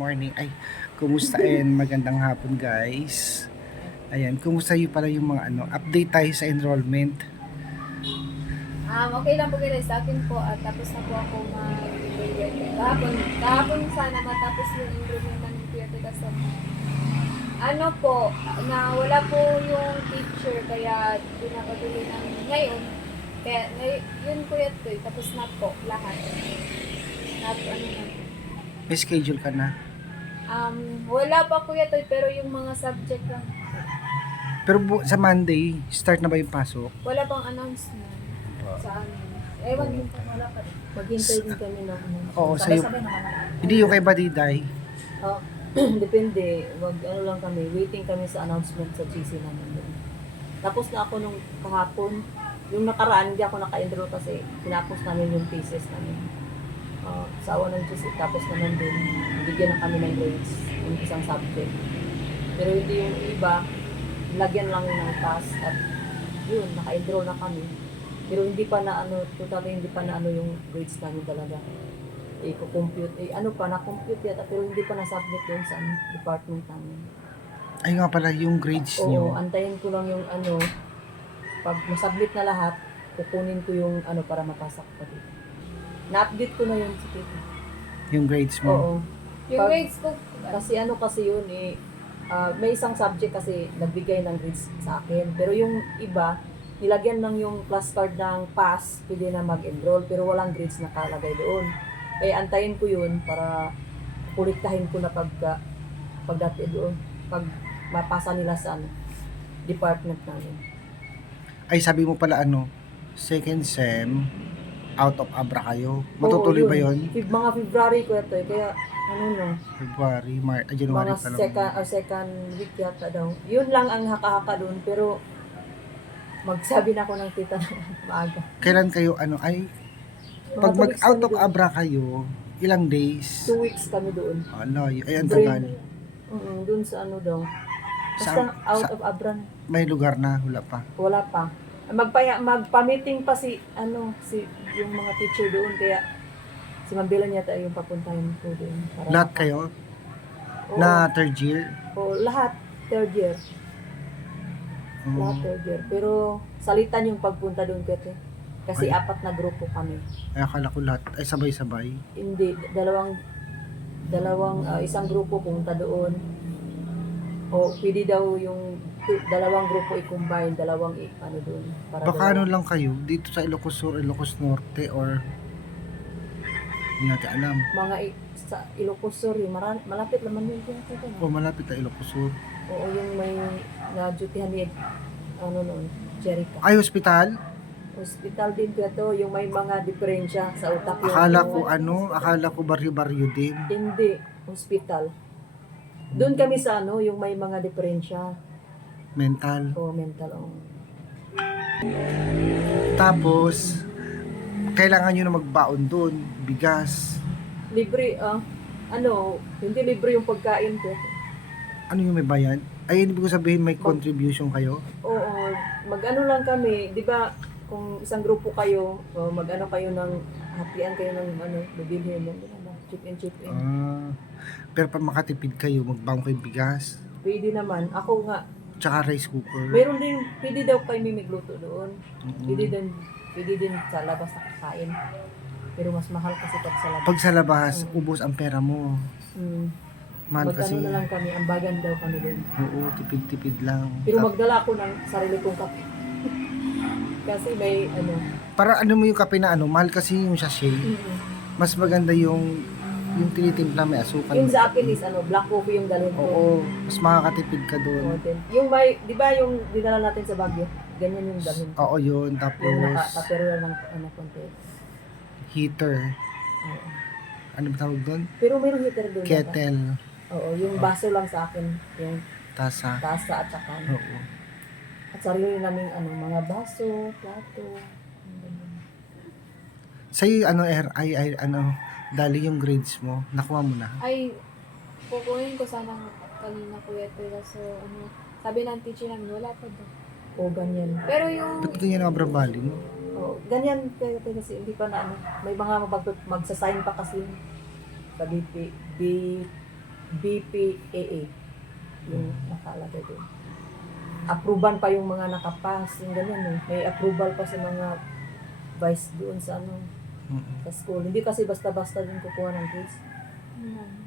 Morning. Ay, kumusta and magandang hapon guys. Ayan, kumusta yung pala yung mga update tayo sa enrollment. Okay lang po guys sa akin po at tapos na po ako mag-enrollment. Kahapon sana matapos yung enrollment ng PRT kasi ano po, na wala po yung teacher kaya pinapatuloy namin ngayon. Kaya yun po yun po, tapos na po lahat. At ano na po. May schedule ka na. Wala pa po ito pero yung mga subject lang. Pero sa Monday, start na ba yung pasok? Wala pang announcement sa amin. Ewan din po, wala pa. Maghintay din kami ng announcement. Oo, sa'yo. Hindi yung kay Badiday. Oh, depende. Ano lang kami, waiting kami sa announcement sa GC namin doon. Tapos na ako nung kahapon. Yung nakaraan, hindi ako naka-enroll kasi tinapos namin yung thesis namin. Sa awa ng GC, tapos naman din, bigyan na kami ng grades yung isang subject. Pero hindi yung iba, lagyan lang ng task at yun, naka-enroll na kami. Pero hindi pa na totally hindi pa na yung grades namin talaga. I-compute, na-compute yata, pero hindi pa na-submit yun sa department namin. Ay nga pala, yung grades Oo, nyo. antayin ko lang yung pag masubmit na lahat, kukunin ko yung para mapasa ko pa dito. Na-update ko na yun si Tito. Yung grades mo. Oo. Yung grades ko, Kasi yun may isang subject kasi nagbigay ng grades sa akin. Pero yung iba, nilagyan lang yung class card ng pass, pwede na mag-enroll, pero walang grades nakalagay doon. Kaya antayin ko yun para kuliktahin ko na pagdati doon, pag mapasa nila sa department namin. Ay, sabi mo pala second sem, out of Abra kayo. Matutuloy ba yun? Mga February ko ito kaya February, January mga pa lang. second week yata daw. Yun lang ang haka-haka doon, pero magsabi na ako ng tita na maaga. Kailan kayo pag mag-out of Abra kayo, ilang days? 2 weeks kami doon. Ay, ang tagal. Doon sa daw. Basta out of Abra. May lugar na, wala pa. Wala pa. Magpa-meeting pa si yung mga teacher doon, kaya si Mambilan yata yung papuntahin ko doon. Lahat kayo? Oo. Na third year? Oo, lahat. Third year. Lahat third year. Pero salitan yung pagpunta doon kasi Ay. 4 na grupo kami. Ay, akala ko lahat. Ay, sabay-sabay. Hindi, isang grupo pumunta doon. O pwede daw yung dalawang grupo i-combine, dalawang doon. Baka lang kayo, dito sa Ilocos Sur, Ilocos Norte, or hindi natin alam. Sa Ilocos Sur, malapit naman yun dito. O malapit na Ilocos Sur. Oo, yung may na-dutyhan ni noon, Jerica. Ay, hospital? Hospital din to, yung may mga diferensya sa utak yung Akala ko baryo-baryo din. Hindi, hospital. Doon kami sa yung may mga diferensya. Mental. O mental. Tapos, kailangan nyo na magbaon doon. Bigas. Libre, hindi libre yung pagkain ko. Ano yung may bayad? Ay, ibig ko sabihin may contribution kayo? Oo, lang kami, di ba, kung isang grupo kayo, kayo ng, hapian kayo ng, bibilhin ng, chip in. Pero pag makatipid kayo, magbaon kayo bigas. Pwede naman. Ako nga, Tsaka rice cooker. meron din, pwede daw kayo may magluto doon. Pwede din sa labas na kakain. Pero mas mahal kasi pag sa labas. Pag sa labas, ubos ang pera mo. Mahal kasi. Na lang kami, ambagan daw kami doon. Oo, tipid-tipid lang. Pero magdala ako ng sarili kong kape. Kasi may Para mo yung kape na mahal kasi yung sachet. Mas maganda yung tinitimpla may asukal. Yung sa akin is black coffee yung dalhin ko. Oo, mas makakatipid ka doon. Yung may, di ba yung dinala natin sa Baguio? Ganyan yung dalhin ko. Oo, yun. Tapos, Yung naka-taperola ng konti. heater. Oo. Ano ba tawag doon? Pero mayroong heater doon. Kettle. Oo, yung baso lang sa akin. Yung Tasa. tasa at saka. Oo. At sarili namin mga baso, plato. Sa'yo, dali yung grades mo. Nakuha mo na. ay kukunin ko sana kanina kuya pero so sabi ng teacher namin wala pa daw. O ganyan. Pero yung Ba't ito yung nabrabalin? O, ganyan kasi hindi pa na may mga magsasign pa kasi sa BPAA. Yung nakalagay doon. Approval pa yung mga nakapass, yung ganun eh. May approval pa sa mga vice doon sa ano, Mm. sa school. Hindi kasi basta-basta din kukuha ng grades.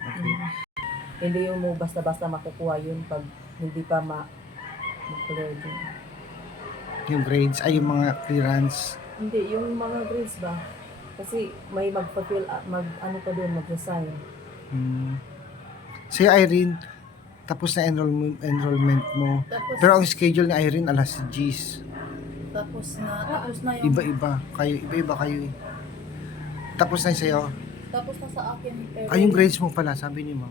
Okay. Hindi yung mo basta-basta makukuha yun pag hindi pa ma-clear din. Yung grades ay yung mga clearance. Hindi, yung mga grades ba? Kasi may magpa-fill up, ano pa doon, mag-resign. Mm. Si Irene, tapos na enrollment mo. Tapos, Pero ang schedule ni Irene alas 10. tapos na yung, Iba-iba. Iba-iba kayo eh. Tapos na sa'yo. tapos na sa akin, pero, Ay, yung grades mo pala, sabi ni ma'am.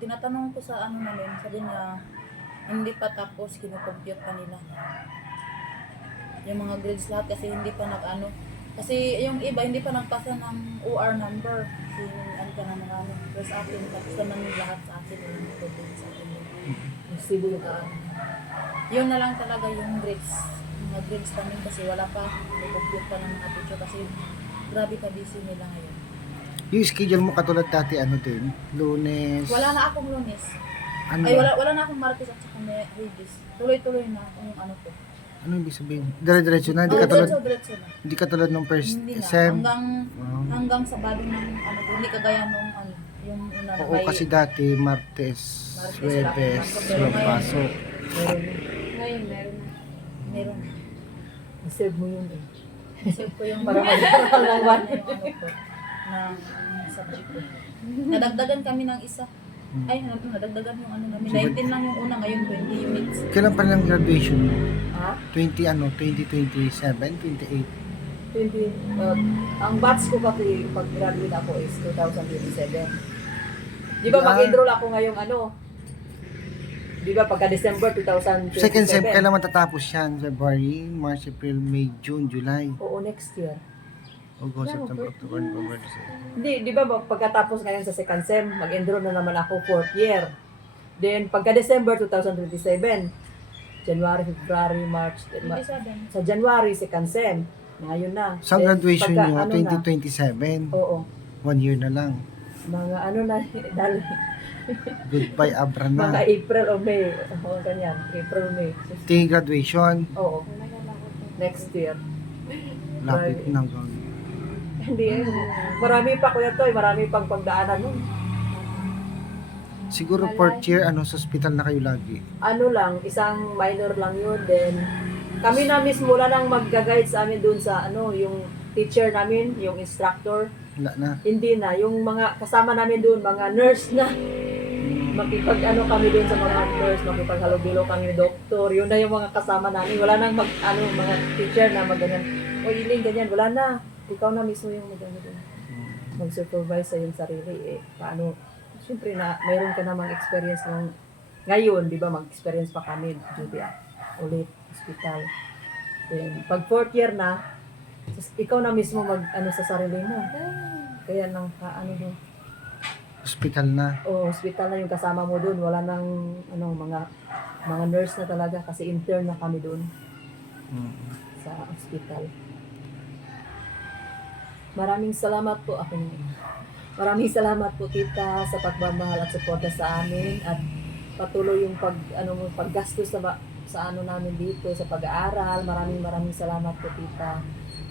tinatanong ko sa ano namin, sabi niya, hindi pa tapos, kinukompute pa nila. Yung mga grades lahat kasi hindi pa kasi yung iba hindi pa nagpasa ng OR number. Kasi ano ka na mga ano, pero sa akin, tapos naman yung lahat sa akin, yung problema sa akin. Resibo yung Yun na lang talaga yung grades. Mga grades namin kasi wala pa, kinukompute pa ng mga teacher kasi grabe ka busy nila ngayon. Yung schedule mo katulad dati, ano din? Lunes. Wala na akong Lunes. Ano? Ay, wala na akong Martes at saka Huwebes. Tuloy-tuloy na yung ano ko. Ano ibig sabihin? Dire-diretso na? Hindi Oh, katulad, diretso na. hindi katulad nung first Hindi na. sem. Hanggang, Wow. hanggang Sabado ng ano, hindi kagaya nung ano, yung una na Oo, kasi dati Martes, Martes, Huwebes, pero walang ngayon- pasok. meron. Ngayon, meron na. meron. Reserve mo yun eh. Serve ko yung Para yung mag-alawan. ano ko, ng subject ko. Nadagdagan kami ng isa. Ay, nadagdagan yung ano namin. 19 lang yung una, ngayon 20 units. Kailan pa lang graduation mo? Ha? 2027, 28. 20, ang batch ko kasi pag graduate ako is 2027. Di ba Ah. mag-enroll ako ngayong ano? Di ba pagka December 2027? Second sem, kailan matatapos yan? February, March, April, May, June, July, Oo, next year. August, September, October, November, December. Hindi, di ba pagkatapos ngayon sa second sem, mag-enroll na naman ako fourth year. Then pagka December 2027, January, February, March, 27. sa January second sem. Ngayon na. Sa Then, graduation pagka nyo, ano na, 2027, Oo. 1 year na lang. Mga ano na, dahil Goodbye, Abra mga na. April o May. Oo, ganyan. April, May. Tingin graduation, Oo, Umagal ako to. next year. lapit na gawin. Hindi eh. Marami pa kuya to, marami pang pagdaanan nun. Siguro fourth year, sa hospital na kayo lagi. Ano lang, isang minor lang yun. Then, kami na mismo wala nang mag-guide sa amin dun sa yung teacher namin, yung instructor. Wala na. Hindi na. Yung mga kasama namin dun, mga nurse na. Makipag kami dun sa mga nurse, makipaghalubilo kami doktor. Yun na yung mga kasama namin. Wala nang mga teacher na mag-ganyan. O iling ganyan, wala na. Ikaw na mismo yung mag-ganyan. Mag-supervise sa yung sarili paano, siyempre na mayroon ka namang experience ng ngayon, di ba, mag-experience pa kami duty ulit, hospital. Then, pag fourth year na, ikaw na mismo sa sarili mo. Kaya nang mo, Hospital na. hospital na yung kasama mo doon, wala nang mga nurse na talaga kasi intern na kami doon Mm. sa hospital. Maraming salamat po Maraming salamat po tita sa pagmamahal at suporta sa amin at patuloy yung paggastos sa namin dito sa pag-aaral. Maraming salamat po tita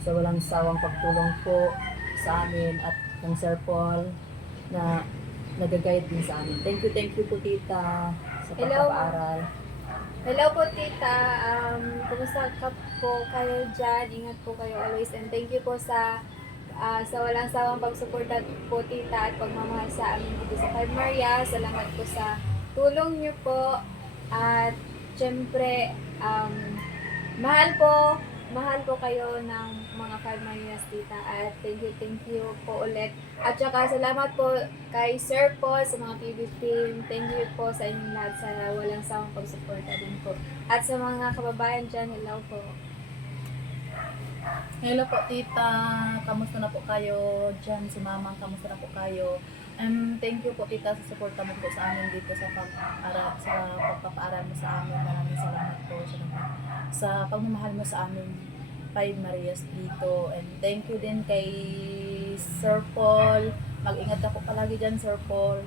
sa walang sawang pagtulong po sa amin at ng Sir Paul na nag-guide din sa amin. Thank you po tita sa Hello. pagpapaaral. Hello po, tita. Kumusta ka po kayo dyan? Ingat po kayo always. And thank you po sa walang sawang pagsuporta po, tita, at pagmamahal sa amin dito sa Five Maria. Salamat po sa tulong niyo po. At syempre, mahal po kayo ng mga Five Marias, tita. At thank you po ulit. At saka salamat po kay Sir Paul sa mga PB team. Thank you po sa inyong lahat sa walang sawang pagsuporta din po. At sa mga kababayan dyan, hello po. Hello po, tita. Kamusta na po kayo dyan? Si mama, kamusta na po kayo? Thank you po, tita, sa suporta mo po sa amin dito sa pagpapaaral mo sa amin. Maraming salamat po sa pagmamahal mo sa amin, Five Marias dito. And thank you din kay Sir Paul. Mag-ingat ka po palagi dyan, Sir Paul.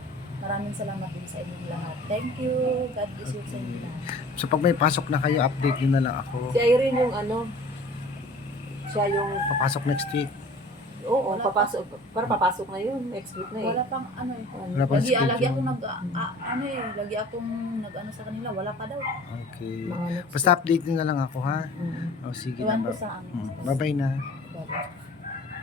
maraming salamat din sa inyong lahat. Thank you. God bless you sa inyo lahat. So pag may pasok na kayo, update nyo na lang ako. Si Irene yung ano, siya yung, Papasok next week. oo, Wala papasok, para papasok na yun, next week na eh. Wala pang ano eh. Wala pang Lagi akong schedule. lagi akong nag-ano sa kanila, wala pa daw. Okay. Mga next Basta update nyo na lang ako ha. week. O sige Iwan na. ko sa ano. Bye-bye na. Bye-bye.